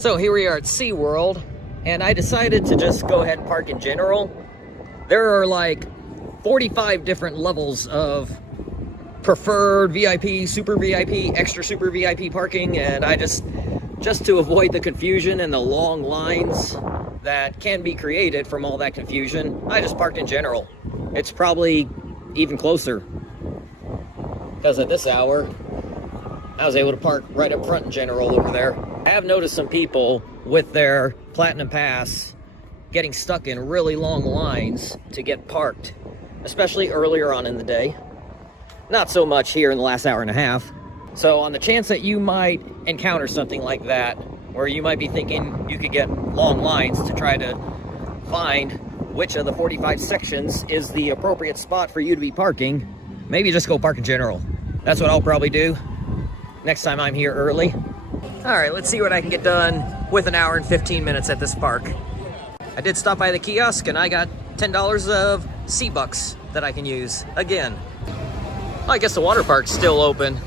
So here we are at SeaWorld, and I decided to just go ahead and park in general. There are like 45 different levels of preferred VIP, super VIP, extra super VIP parking, and I just to avoid the confusion and the long lines that can be created from all that confusion, I just parked in general. It's probably even closer, because at this hour I was able to park right up front in general over there. I have noticed some people with their Platinum Pass getting stuck in really long lines to get parked, especially earlier on in the day. Not so much here in the last hour and a half. So on the chance that you might encounter something like that, where you might be thinking you could get long lines to try to find which of the 45 sections is the appropriate spot for you to be parking, maybe just go park in general. That's what I'll probably do next time I'm here early. All right, let's see what I can get done with an hour and 15 minutes at this park. I did stop by the kiosk and I got $10 of sea bucks that I can use again. Well, I guess the water park's still open.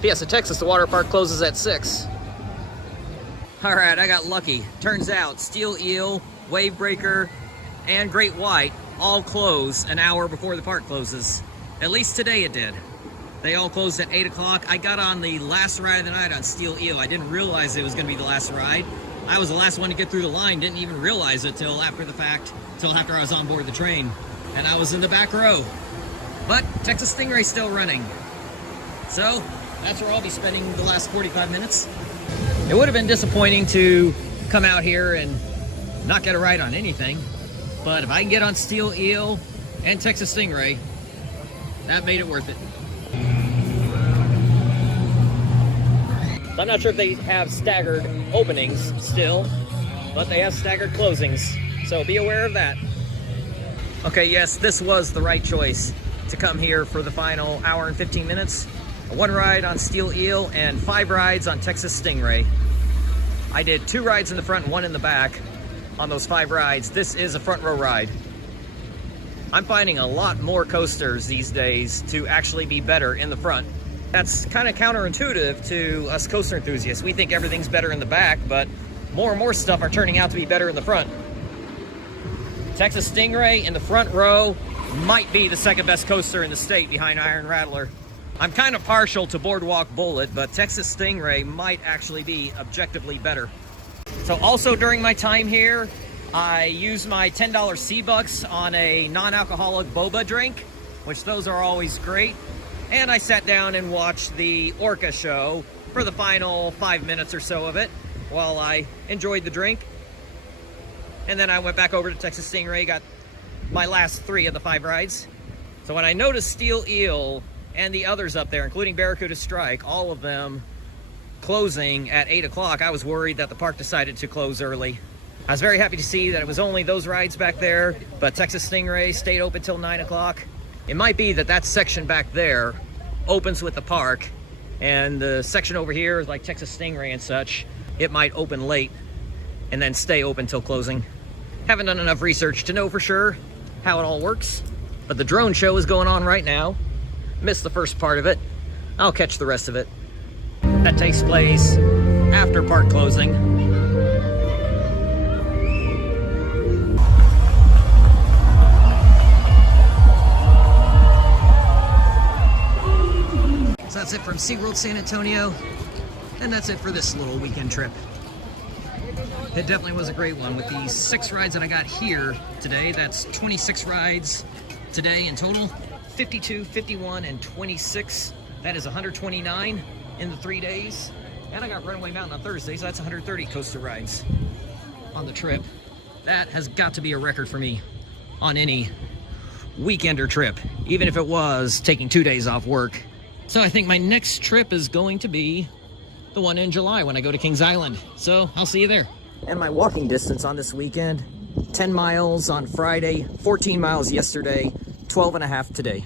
Fiesta Texas, the water park closes at 6. All right, I got lucky. Turns out Steel Eel, Wave Breaker, and Great White all close an hour before the park closes. At least today it did. They all closed at 8 o'clock. I got on the last ride of the night on Steel Eel. I didn't realize it was gonna be the last ride. I was the last one to get through the line, didn't even realize it till after the fact, till after I was on board the train. And I was in the back row. But Texas Stingray still running. So that's where I'll be spending the last 45 minutes. It would have been disappointing to come out here and not get a ride on anything, but if I can get on Steel Eel and Texas Stingray, that made it worth it. So I'm not sure if they have staggered openings still, but they have staggered closings, so be aware of that. Okay, yes, this was the right choice to come here for the final hour and 15 minutes. 1 ride on Steel Eel and 5 rides on Texas Stingray. I did 2 rides in the front and 1 in the back on those 5 rides. This is a front row ride. I'm finding a lot more coasters these days to actually be better in the front. That's kind of counterintuitive to us coaster enthusiasts. We think everything's better in the back, but more and more stuff are turning out to be better in the front. Texas Stingray in the front row might be the second best coaster in the state behind Iron Rattler. I'm kind of partial to Boardwalk Bullet, but Texas Stingray might actually be objectively better. So also during my time here, I used my $10 sea bucks on a non-alcoholic boba drink, which those are always great. And I sat down and watched the Orca show for the final 5 minutes or so of it while I enjoyed the drink. And then I went back over to Texas Stingray, got my last 3 of the 5 rides. So when I noticed Steel Eel and the others up there, including Barracuda Strike, all of them closing at 8 o'clock, I was worried that the park decided to close early. I was very happy to see that it was only those rides back there, but Texas Stingray stayed open till 9 o'clock. It might be that that section back there opens with the park, and the section over here, like Texas Stingray and such, it might open late and then stay open till closing. Haven't done enough research to know for sure how it all works, but the drone show is going on right now. Missed the first part of it. I'll catch the rest of it. That takes place after park closing. So that's it from SeaWorld San Antonio, and that's it for this little weekend trip. It definitely was a great one with the 6 rides that I got here today. That's 26 rides today in total. 52, 51, and 26. That is 129 in the 3 days. And I got Runaway Mountain on Thursday, so that's 130 coaster rides on the trip. That has got to be a record for me on any weekender trip, even if it was taking 2 days off work. So I think my next trip is going to be the one in July when I go to Kings Island. So I'll see you there. And my walking distance on this weekend, 10 miles on Friday, 14 miles yesterday, 12 and a half today.